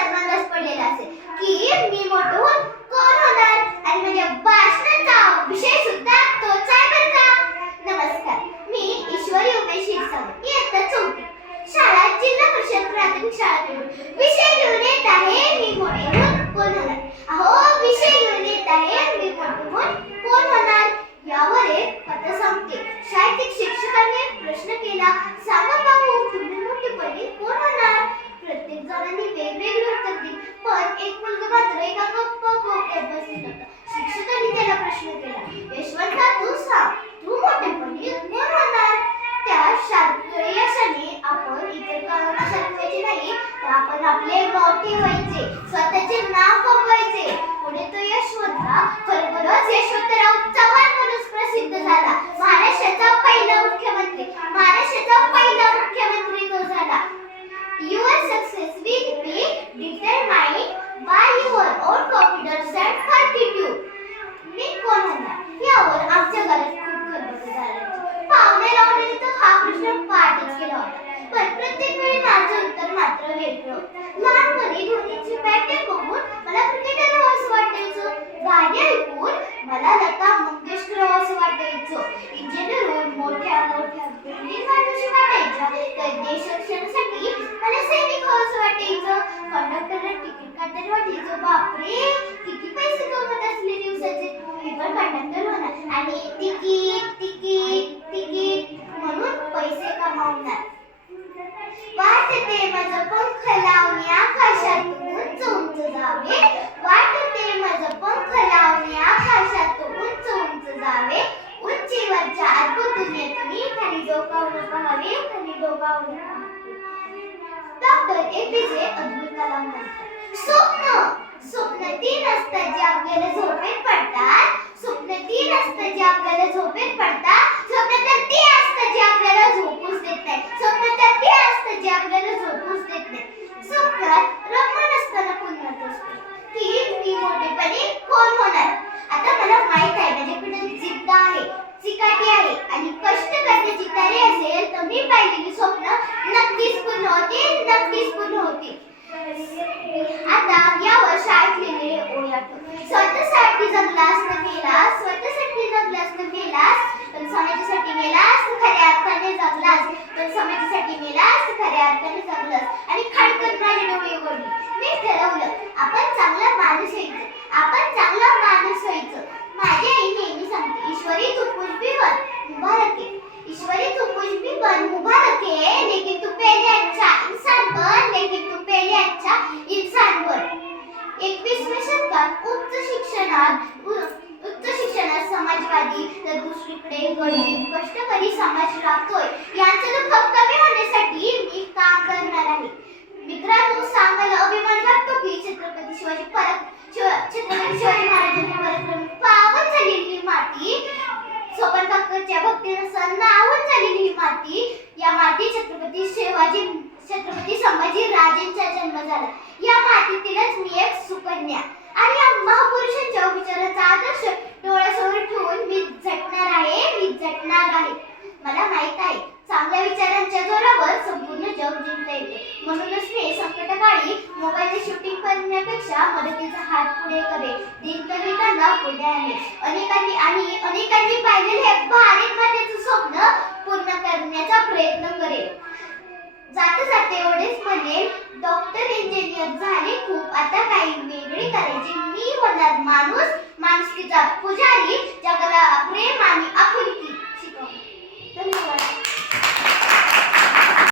सर्वांनाच पडलेला असेल की मी मोठं होऊन कोण होणार, आणि माझ्या भाषणाचा विषय सुद्धा तोच आहे बरं का. नमस्कार, मी ईश्वरी उमेश क्षीरसागर, इयत्ता 4वी, शाळा जिल्हा परिषद प्राथमिक शाळा. विषय घेऊन येत आहे मी मोठे होऊन कोण होणार. अहो, विषय घेऊन येत आहे मी मोठे होऊन कोण होणार. यावर एक कथा सांगते. शाळेत एक शिक्षकाने प्रश्न केला, सांगा पाहू तुम्ही मोठेपणी कोण होणार. प्रत्येक जणांनी वेगवेगळे उत्तर दिले, पण एक मुलगा मात्र एका गप्प खोक्यात बसला होता. शिक्षकाने त्याला प्रश्न केला, यशवंता तू सांग, तू मोठेपणी कोण होणार. त्या यशाने आपण इतर कामाला व्हायचे नाही, तर आपण आपले मोठे व्हायचे, स्वतःचे नाव कमवायचे. पुढे तो यशवंता खरोखरच यशवंतराव चव्हाण म्हणून प्रसिद्ध झाला. महाराष्ट्राचा पहिला मुख्यमंत्री तो झाला. Your success will be determined by your own confidence and fortitude. मी कोण होणार यावर आमच्या घरात खूप गडबड झाली. पाहुणे रावणाने तर हा प्रश्न पाठच केला होता, पण प्रत्येक वेळी माझं उत्तर मात्र वेगळं होतं. लहानपणी धोनीची बॅटिंग बघून मला क्रिकेटर व्हावंसं वाटायचं, गाणी ऐकून मला लता मंगेशकर व्हावंसं वाटायचं, इंजिनियर होऊन मोठ्या मोठ्या बिल्डिंग बांधाव्याशा वाटायच्या, तर देश रक्षणासाठी मला सैनिक व्हावंसं वाटायचं. कंडक्टरला तिकीट काढताना वाटायचं, बापरे किती पैसे कमवत असले दिवसाचे, मी पण कंडक्टर होणार आणि तिकीट तिकीट तिकीट म्हणून पैसे कमावणार. वाटते माझं पंख लावणे आकाशात उंच उंच जावे, वाटते माझं पंख लावणे आकाशात उंच उंच जावे, उंचीवरच्या अद्भुत दुनियेतून खाली डोकावून पहावे, खाली डोकावून पहावे. डॉक्टर APJ अब्दुल कलाम म्हणतात, स्वप्न तीन असतात जे आपल्याला झोपेत पडतात, स्वप्न तीन असतात जे आपल्याला झोपेत पडतात, स्वप्न तर ते असतं जे आपल्याला झोपूच देत नाही, स्वप्न तर ते असतं जे आपल्याला झोपूच देत नाही. स्वप्नात रम्मान असताना पुन्हा असते की मी मोठेपणी कोण होणार. आता मला माहित आहे माझ्याकडे जिद्द आहे, चिकाटी आहे आणि कष्ट करण्याची तयारी असेल तर मी पाहिलेली स्वप्न नक्कीच पूर्ण होतील, नक्कीच पूर्ण होतील. आता या वर्षात लिहिलेले ओळ आठव. स्वतःसाठी जगलास तर मेलास, स्वतःसाठी जगलास तर मेलास, पण समाजासाठी मेलास तर खऱ्या अर्थाने जगलास, पण समाजासाठी मेलास तर खऱ्या अर्थाने जगलास. आणि खडकन माझे डोळे उघडले. मी ठरवलं आपण चांगला माणूस व्हायचं, आपण चांगला माणूस व्हायचं. माझी आई नेहमी सांगते, ईश्वरी तू कुछ भी बन मुबारक है, ईश्वरी तू कुछ भी बन मुबारक है, लेकिन तू पहले अच्छा इंसान बन, लेकिन तू पहले अच्छा इंसान बन. 21व्या शतकात उच्च शिक्षणात समाजवादी तर दुसरीकडे गरीब कष्टकरी समाज राबतोय. यांचं दुःख कमी होण्यासाठी मी काम करणार आहे. मित्रांनो, सांगायला अभिमान वाटतो की छत्रपती शिवाजी महाराजांनी पराक्रम पावन झालेली ही माती, सोबत काकाच्या भक्तीनं सन्नावून झालेली ही माती, या माती छत्रपती संभाजी राजेंचा जन्म झाला. या मातीतीलच मी एक सुकन्या आणि या महापुरुषांच्या विचारांचा आदर्श डोळ्यासमोर ठेवून मी झटणार आहे. मला माहित आहे चांगल्या विचारांच्या जोरावर संपूर्ण जग जिंकता येते. म्हणूनच मी संकटकाळी मोबाईलने शूटिंग करण्यापेक्षा मदतीचा हात पुढे करे, दीनदलितांना पुढे आणेल. अनेकांनी पाहिलेले भारत मातेचं स्वप्न पूर्ण करण्याचा प्रयत्न करेल. जाते एवढेच म्हणेल, डॉक्टर इंजिनियर झाले खूप, आता काही वेगळे करायचे. मी होणार माणूस, माणुसकीचा पुजारी, जगाला प्रेम आणि आपुलकी